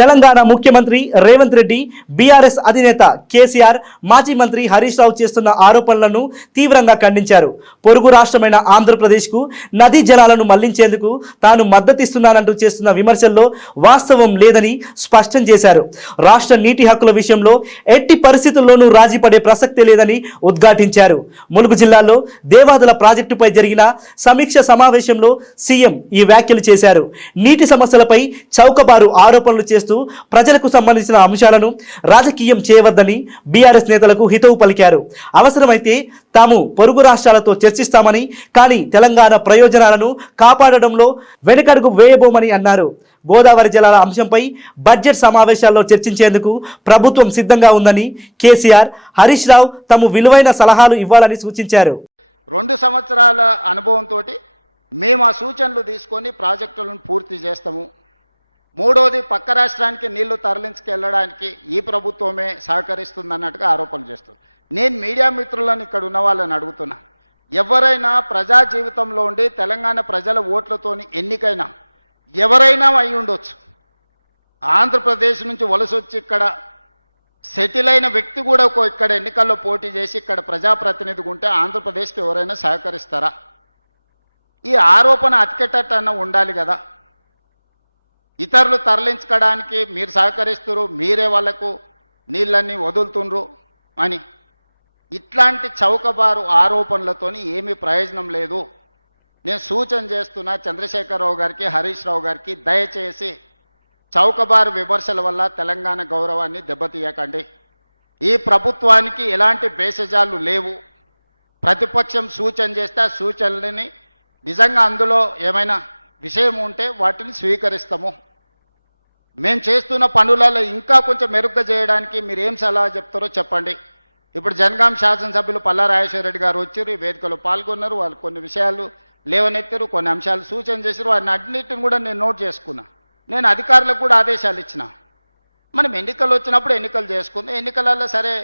తెలంగాణ ముఖ్యమంత్రి రేవంత్ రెడ్డి, బీఆర్ఎస్ అధినేత కేసీఆర్, మాజీ మంత్రి హరీష్ రావు చేస్తున్న ఆరోపణలను తీవ్రంగా ఖండించారు. పొరుగు రాష్ట్రమైన ఆంధ్రప్రదేశ్కు నదీ జలాలను మళ్లించేందుకు తాను మద్దతిస్తున్నానంటూ చేస్తున్న విమర్శల్లో వాస్తవం లేదని స్పష్టం చేశారు. రాష్ట్ర నీటి హక్కుల విషయంలో ఎట్టి పరిస్థితుల్లోనూ రాజీ పడే ప్రసక్తే లేదని ఉద్ఘాటించారు. ములుగు జిల్లాలో దేవాదుల ప్రాజెక్టుపై జరిగిన సమీక్ష సమావేశంలో సీఎం ఈ వ్యాఖ్యలు చేశారు. నీటి సమస్యలపై చౌకబారు ఆరోపణలు చేస్తూ ప్రజలకు సంబంధించిన అంశాలను రాజకీయం చేయవద్దని బీఆర్ఎస్ నేతలకు హితవు పలికారు. అవసరమైతే తాము పొరుగు రాష్ట్రాలతో చర్చిస్తామని, కానీ తెలంగాణ ప్రయోజనాలను కాపాడడంలో వెనుకడుగు వేయబోమని అన్నారు. గోదావరి జలాల అంశంపై బడ్జెట్ సమావేశాల్లో చర్చించేందుకు ప్రభుత్వం సిద్ధంగా ఉందని కేసీఆర్, హరీష్ రావు తమ విలువైన సలహాలు ఇవ్వాలని సూచించారు. 2 సంవత్సరాల అనుభవంతో మేము ఆ సూచనలు తీసుకొని ప్రాజెక్టులను పూర్తి చేస్తాము. మూడోది, పక్క రాష్ట్రానికి నీళ్లు తరలించుకెళ్ళడానికి ఈ ప్రభుత్వమే సహకరిస్తుందన్నట్టుగా ఆరోపణలు చేస్తారు. నేను మీడియా మిత్రులను ఇక్కడ ఉన్న వాళ్ళని అడుగుతున్నా, ఎవరైనా ప్రజా జీవితంలో ఉండి తెలంగాణ ప్రజల ఓట్లతోని ఎన్నికైనా ఎవరైనా అయి ఉండొచ్చు. ఆంధ్రప్రదేశ్ నుంచి వలస వచ్చి ఇక్కడ సెటిల్ అయిన వ్యక్తి కూడా ఇక్కడ ఎన్నికల్లో పోటీ చేసి ఇక్కడ ప్రజాప్రతినిధిగా ఉంటే ఆంధ్రప్రదేశ్కి ఎవరైనా సహకరిస్తారా? ఈ ఆరోపణ అతికెట్టన్నా ఉండాలి కదా. ఇతరులు తరలించుకోవడానికి మీరు సహకరిస్తున్నారు, మీరే వాళ్లకు నీళ్ళన్నీ వదులుతుండ్రు అని ఇట్లాంటి చౌకబారు ఆరోపణలతోని ఏమీ ప్రయోజనం లేదు. నేను సూచన చేస్తున్నా చంద్రశేఖరరావు గారికి, హరీష్ రావు గారికి, దయచేసి చౌకబారు విమర్శల వల్ల తెలంగాణ గౌరవాన్ని దెబ్బతీయకండి. ఈ ప్రభుత్వానికి ఎలాంటి భేషజాలు లేవు. ప్రతిపక్షం సూచన చేస్తే ఆ సూచనలని నిజంగా అందులో ఏమైనా విషయం ఉంటే వాటిని స్వీకరిస్తాము. మేము చేస్తున్న పనులలో ఇంకా కొంచెం మెరుగ్గా చేయడానికి మీరు ఏం సలహా చెప్తారో చెప్పండి. ఇప్పుడు జనగాం శాసనసభ్యులు పల్లా రాజేశ్వర రెడ్డి గారు వచ్చారు, ఈ వేదికలో పాల్గొన్నారు. వాళ్ళు కొన్ని విషయాలు లేవనెత్తారు, కొన్ని అంశాలు సూచన చేశారు. వాటిని అన్నిటిని కూడా నేను నోట్ చేసుకున్నా. నేను అధికారులకు కూడా ఆదేశాలు ఇచ్చిన. మనం ఎన్నికలు వచ్చినప్పుడు ఎన్నికలు చేసుకుందాం. ఎన్నికలలో సరే